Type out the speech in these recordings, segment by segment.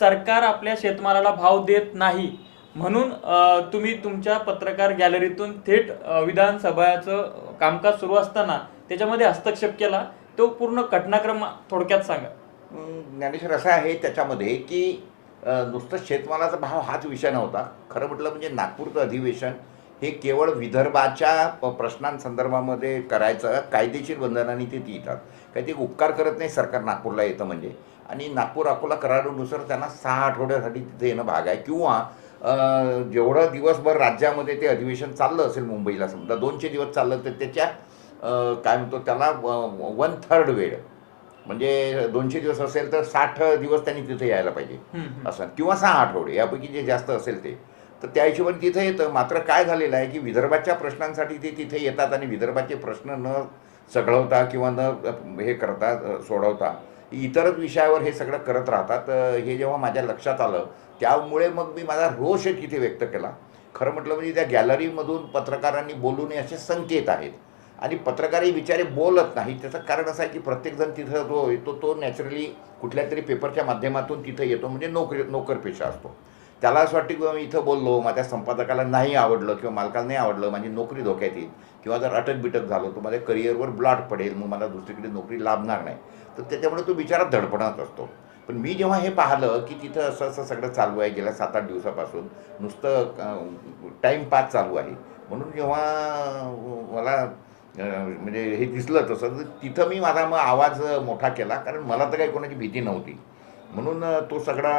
सरकार आपल्या शेतमालाला भाव देत नाही. म्हणून तुम्ही तुमच्या पत्रकार गॅलरीतून थेट विधानसभाचं कामकाज सुरू असताना त्याच्यामध्ये हस्तक्षेप केला. तो पूर्ण घटनाक्रम थोडक्यात सांगा. ज्ञानेश्वर असं आहे त्याच्यामध्ये की नुसतं शेतमालाचा भाव हाच विषय नव्हता. खरं म्हटलं म्हणजे नागपूरचं अधिवेशन हे केवळ विदर्भाच्या प- प्रश्नांसंदर्भामध्ये करायचं कायदेशीर बंधनाने ते येतात काही ते उपकार करत नाही सरकार नागपूरला येतं म्हणजे. आणि नागपूर अकोला करारानुसार त्यांना सहा आठवड्यासाठी तिथे येणं भाग आहे. किंवा जेवढं दिवसभर राज्यामध्ये ते अधिवेशन चाललं असेल मुंबईला समजा दोनशे दिवस चाललं तर त्याच्या काय म्हणतो त्याला वन थर्ड वेळ. म्हणजे दोनशे दिवस असेल तर साठ दिवस त्यांनी तिथे यायला पाहिजे. असं. किंवा सहा आठवडे यापैकी जे जास्त असेल ते. तर त्या हिशोबाने तिथं येतं. मात्र काय झालेलं आहे की विदर्भाच्या प्रश्नांसाठी ते तिथे येतात आणि विदर्भाचे प्रश्न न सगळवता किंवा न हे करता सोडवता इतरच विषयावर हे सगळं करत राहतात. हे जेव्हा माझ्या लक्षात आलं त्यामुळे मग मी माझा रोष तिथे व्यक्त केला. खरं म्हटलं म्हणजे त्या गॅलरीमधून पत्रकारांनी बोलू नये असे संकेत आहेत. आणि पत्रकारही बिचारे बोलत नाही त्याचं कारण असं आहे की प्रत्येकजण तिथं जो येतो तो नॅचरली कुठल्या तरी पेपरच्या माध्यमातून तिथं येतो. म्हणजे नोकरी नोकरपेशा असतो. त्याला असं वाटतं की मी इथं बोललो माझ्या संपादकाला नाही आवडलं किंवा मालकाला नाही आवडलं माझी नोकरी धोक्यात येईल किंवा जर अटक बिटक झालो तर माझ्या करिअरवर ब्लॉट पडेल मग मला दुसरीकडे नोकरी लाभणार नाही. तर त्याच्यामुळे तो बिचारा धडपडत असतो. पण मी जेव्हा हे पाहिलं की तिथं असं असं सगळं चालू आहे गेल्या सात आठ दिवसापासून नुसतं टाईमपास चालू आहे. म्हणून जेव्हा मला म्हणजे हे दिसलं तसं तर तिथं मी माझा मग आवाज मोठा केला कारण मला तर काही कोणाची भीती नव्हती. म्हणून तो सगळा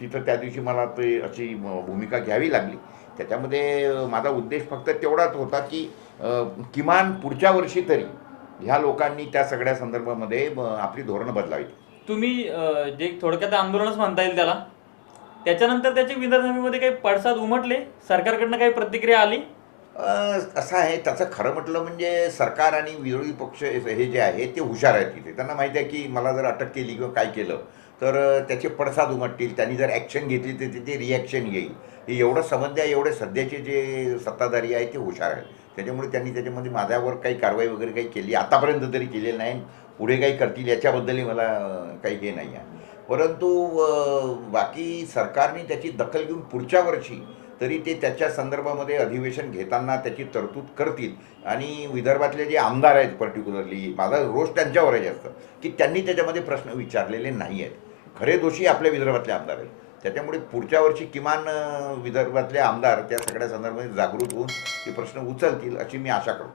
तिथं त्या दिवशी मला ते अशी भूमिका घ्यावी लागली. त्याच्यामध्ये माझा उद्देश फक्त तेवढाच होता की किमान पुढच्या वर्षी तरी ह्या लोकांनी त्या सगळ्या संदर्भामध्ये आपली धोरणं बदलावीत. तुम्ही जे थोडक्यात आंदोलनच म्हणता येईल त्याला त्याच्यानंतर त्याचे विधानसभेमध्ये काही पडसाद उमटले? सरकारकडनं काही प्रतिक्रिया आली? असं आहे त्याचं खरं म्हटलं म्हणजे सरकार आणि विरोधी पक्ष हे जे आहे ते हुशार आहेत तिथे. त्यांना माहिती आहे की मला जर अटक केली किंवा काय केलं तर त्याचे पडसाद उमटतील. त्यांनी जर ॲक्शन घेतली तर तिथे रिॲक्शन येईल. हे एवढं समजण्या एवढे सध्याचे जे सत्ताधारी आहे ते हुशार आहेत. त्याच्यामुळे त्यांनी त्याच्यामध्ये माझ्यावर काही कारवाई वगैरे काही केली आतापर्यंत तरी केलेली नाही. पुढे काही करतील याच्याबद्दलही मला काही हे नाही आहे. परंतु बाकी सरकारने त्याची दखल घेऊन पुढच्या वर्षी तरी ते त्याच्या संदर्भामध्ये अधिवेशन घेताना त्याची तरतूद करतील. आणि विदर्भातले जे आमदार आहेत पर्टिक्युलरली माझा रोष त्यांच्यावर आहे जास्त की त्यांनी त्याच्यामध्ये प्रश्न विचारलेले नाही आहेत. खरे दोषी आपल्या विदर्भातले आमदार आहेत. त्याच्यामुळे पुढच्या वर्षी किमान विदर्भातले आमदार त्या सगळ्या संदर्भात जागृत होऊन ते प्रश्न उचलतील अशी मी आशा करतो.